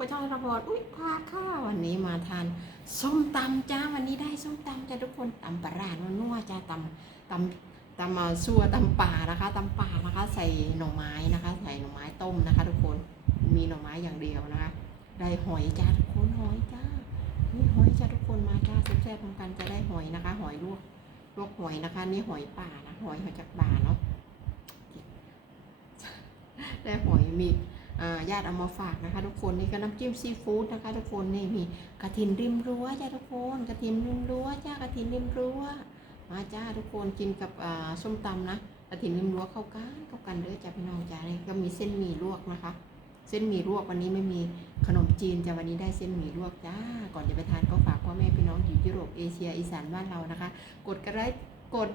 ไปช่องระพรอุ้ยพาค่ะวันนี้มาทานส้มตำจ้าวันนี้ได้ส้มตำจ้าทุกคนตำปลาร้านัวจ้าตำตำตำมาซัวตำป่านะคะตำป่านะคะ ใส่หน่อไม้นะคะ ใส่หน่อไม้ต้มนะคะ ทุกคนมีหน่อไม้อย่างเดียวนะคะ ได้หอยจ้าทุกคนหอยจ้านี่หอยจ้าทุกคนมาจ้าแซ่บๆทำกันจะได้หอยนะคะ หอยลวกลวกหอยนะคะ นี่หอยป่านะหอยมาจากป่าเนาะได้หอยมี ญาติเอามาฝากนะคะทุกคนนี่ก็น้ำจิ้มซีฟู้ดนะคะ ทุกคนนี่มีกระถินริมรั้วจ้าทุกคนกระถินริมรั้วจ้ากระถินริมรั้วมาจ้าทุกคนกินกับส้มตำนะกระถินริมรั้วเข้ากันเข้ากันเด้อจ้าพี่น้องจ้านี่ก็มีเส้นหมี่ลวกนะคะ เส้นหมี่ลวกวันนี้ไม่มีขนมจีนจ้าวันนี้ได้เส้นหมี่ลวกจ้าก่อนจะไปทานก็ฝากพ่อแม่พี่น้องอยู่ยุโรปเอเชียอีสานบ้านเรานะคะ กดกระไลค์ กด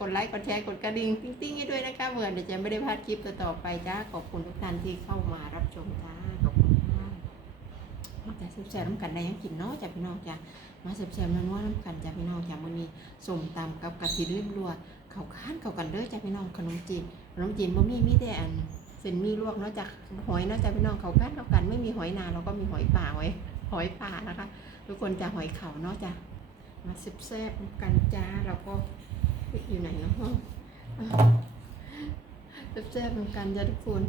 กดไลค์กดแชร์กดกระดิ่งติ๊งติ๊งให้ด้วยนะคะเผื่อเดี๋ยวจะไม่ได้พลาดคลิปต่อไปจ้าขอบคุณทุกท่านที่เข้ามารับชมจ้าขอบคุณค่ะมาแต่แซ่บๆน้ำกันได้ยังกินเนาะจ้าพี่น้องจ้ามาแซ่บๆนัวๆน้ำกันจ้าพี่น้องจ้ามื้อนี้ส้มตำกับกะทิริมรัวเข้าข้านเข้ากันเด้อจ้าพี่น้องขนมจีนขนมจีนบ่มีมีแต่อันเส้นมีลวกเนาะจ้าหอยเนาะจ้าพี่น้องเข้าข้านเขากันไม่มีหอยนาเราก็มีหอยป่าไว้หอยป่านะคะ ทุกคนจะหอยเขาเนาะจ้ามาแซ่บๆกันจ้าเราก็ อยู่ไหนเนาะห้องแซ่บๆเหมือนกันจ้ะทุกคน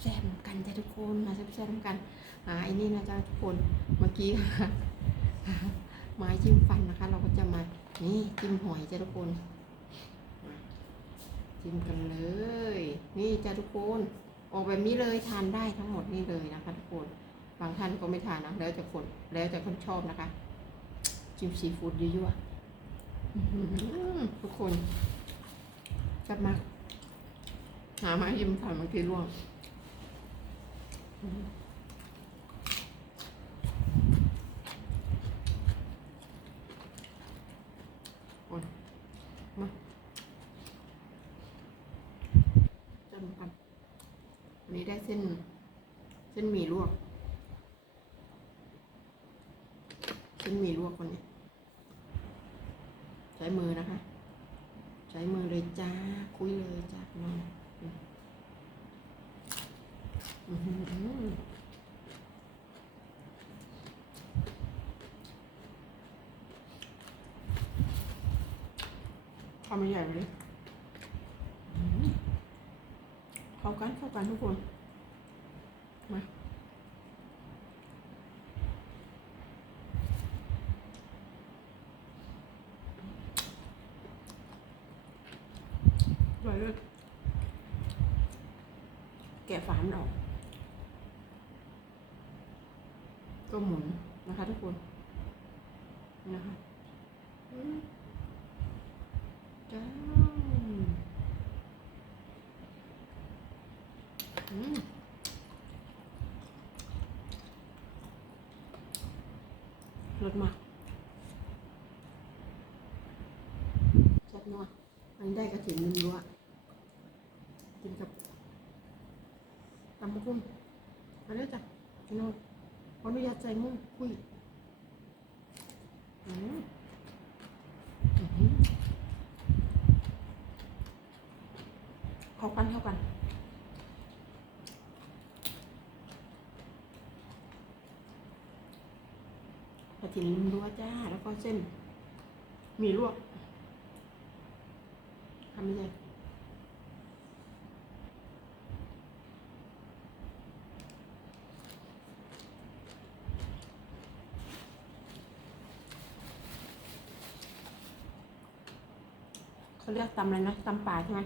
แซ่บๆเหมือนกันจ้ะทุกคนมาแซ่บๆเหมือนกันหาไอ้นี่นะจ๊ะทุกคนเมื่อกี้ไม้จิ้มฟันนะคะ เราก็จะมานี่จิ้มหอยจ้ะทุกคนจิ้มกันเลย นี่จ้ะทุกคน ออกแบบนี้เลยทานได้ทั้งหมดนี่เลยนะคะทุกคนบางท่านก็ไม่ทานนะแล้วแต่คนแล้วแต่คนชอบนะคะจิ้มซีฟู้ดยั่วๆทุกคนแซ่บมากหามายิ้มผ่านบางทีร่วงอื้อโอ้ยมาจนกัน อั นนี้ได้เส้น เส้นหมี่ลวก เส้นหมี่ลวกคนนี้ ใช้มือนะคะ ใช้มือเลยจ้า คุยเลยจ้าน้องอื้อหือทำใหญ่เลยอื้อหือเข้า กันเข้ากันทุกคนมาอร่อยเลยแกะฝานออกก็หมุนนะคะทุกคนนะคะจ้าอืม รสมากแซ่บนัวอันได้กระถิ่นนึงด้วยกินกับตำมะกุ้งมาเลยจ้ะพี่น้องขออนุญาตใส่มือคุยอืมเข้ากันเข้ากัน กระถิ่นรัวจ้า แล้วก็เส้นหมีลวกทำยังไงเขาเรียกตำอะไรนะตำป่าใช่ไหม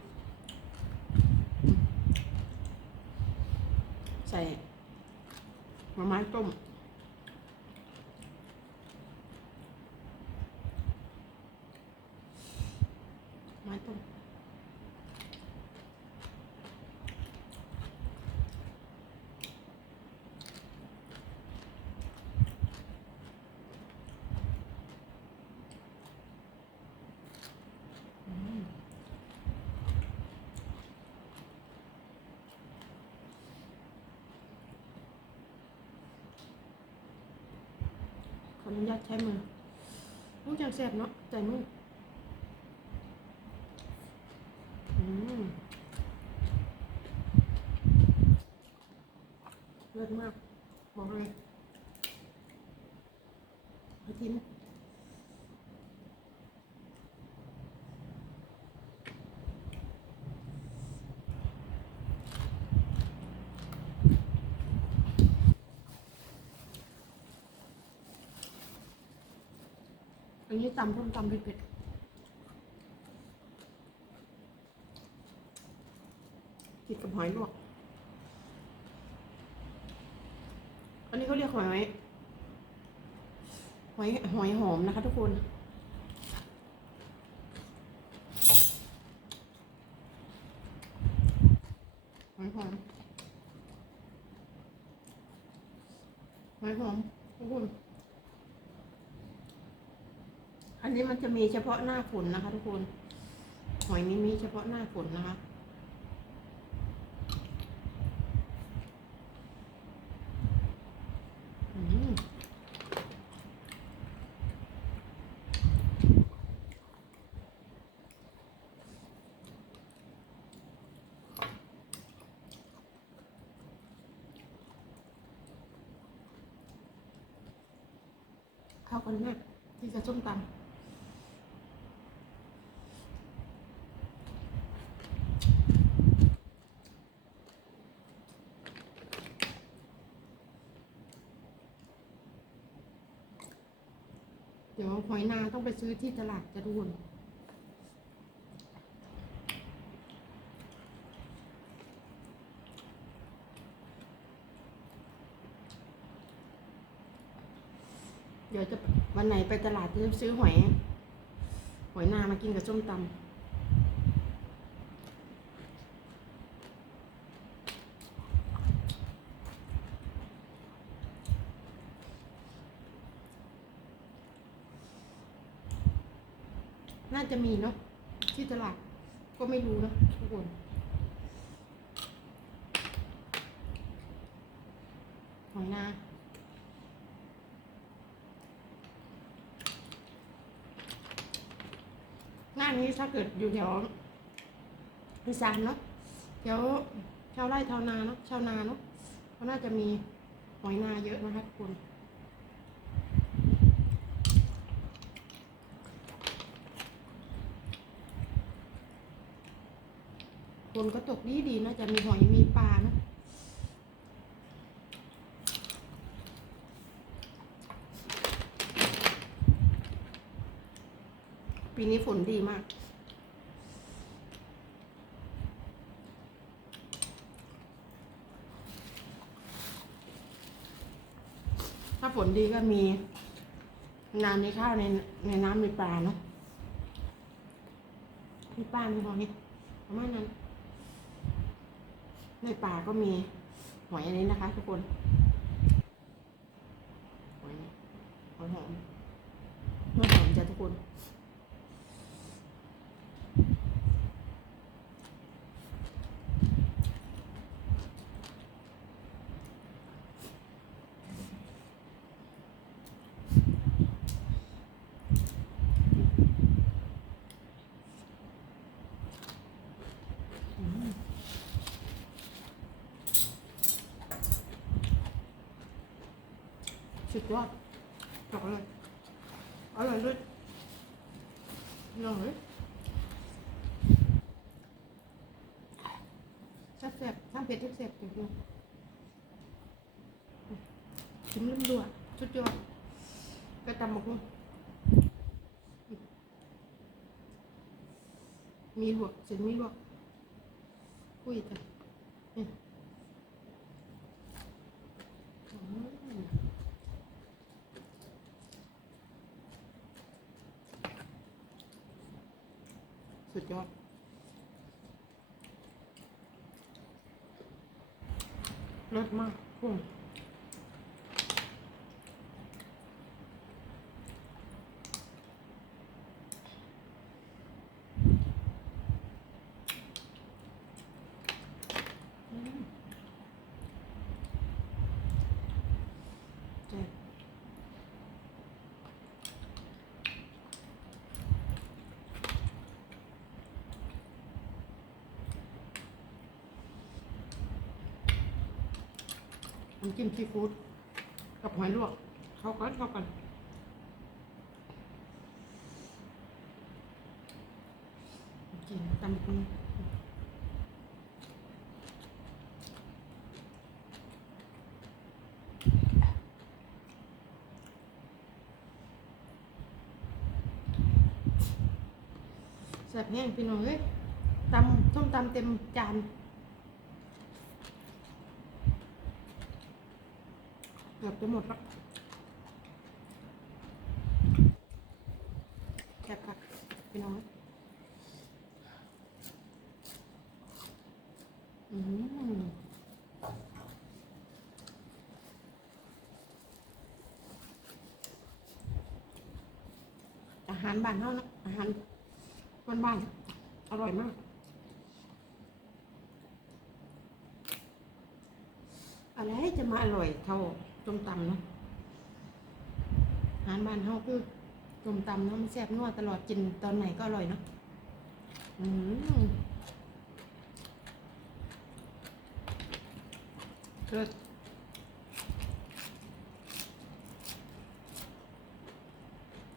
อนุญาตใช้มือมันจังแสบเนาะใจมืออืม อันนี้ตำส้มตำเผ็ดๆกินกับหอยลวก อันนี้เขาเรียกหอย หอยหอยหอมนะคะทุกคนหอยหอมหอยหอมทุกคน อั นี้มันจะมีเฉพาะหน้าฝนนะคะ ทุกคน หอยนี้มีเฉพาะหน้าฝนนะคะ เข้ากันมากที่จะส้มตำเดี๋ยวหอยนาง ต้องไปซื้อที่ตลาดจะดูนเดี๋ยวจะวันไหนไปตลาดจะซื้อหอย หอยนามากินกับส้มตำ น่าจะมีเนาะที่ตลาดก็ไม่รู้นะทุกคนหอยนาหน้านี้ถ้าเกิดอยู่แถวอีสานเนาะแถวชาวไร่ชาวนาเนาะชาวนาเนาะเขาน่าจะมีหอยนาเยอะนะคะทุกคน คนก็ตกดีดีน่าจะมีหอยมีปลานะปีนี้ฝนดีมาก ถ้าฝนดีก็มีน้ำในข้าวในในน้ำมีปลาเนาะมีปลามีหอยประมาณนั้น ในป่าก็มีหอยอันนี้นะคะ ทุกคนหอยหอยหอมหอยหอมจ้ะทุกคน สุด ยอดจบเลยอร่อยด้วยอร่อยแซ่บๆทั้งเผ็ดทั้งแซ่บจริงๆชิมลุ่มดัวสุดยอดก็ตำหมกหุ่งมีลวกเส้นมีลวกคุยกันนี่อืม สุดยอดเลิศมากพุ่งอืมเจ็บ น้ำจิ้มซีฟู้ดกับหอยลวก เข้ากันเข้ากันกินตำกุ้งแซ่บแห้งพี่น้องเอ้ยตำส้มตำเต็มจาน เกือบจะหมดแล้วแซ่บคักพี่น้องอืมอาหารบ้านเฮานะอาหารบ้านบ้านๆอร่อยมาก อะไรจะมาอร่อยเท่า ต้มตำเนาะอาหารบ้านเฮาคือต้มตำเนาะมันแซ่บนัวตลอดกินตอนไหนก็อร่อยเนาะอืมเลิศ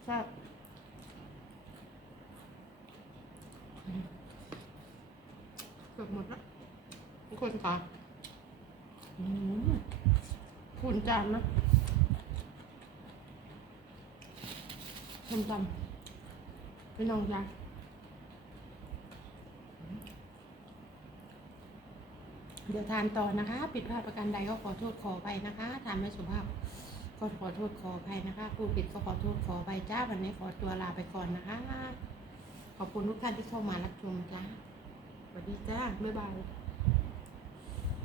แซ่บเกือบหมดแล้วทุกคนค่ะอืมคูณ จานนะส้มตำพี่น้องจ้าเดี๋ยวทานต่อนะคะ ผิดพลาดประการใดก็ขอโทษขอไปนะคะทานไม่สุภาพก็ขอโทษขออภัยนะคะผู้ผิดก็ขอโทษขอไปจ้าวันนี้ขอตัวลาไปก่อนนะคะ ขอบคุณทุกท่านที่เข้ามารับชมจ้าสวัสดีจ้าบ๊ายบาย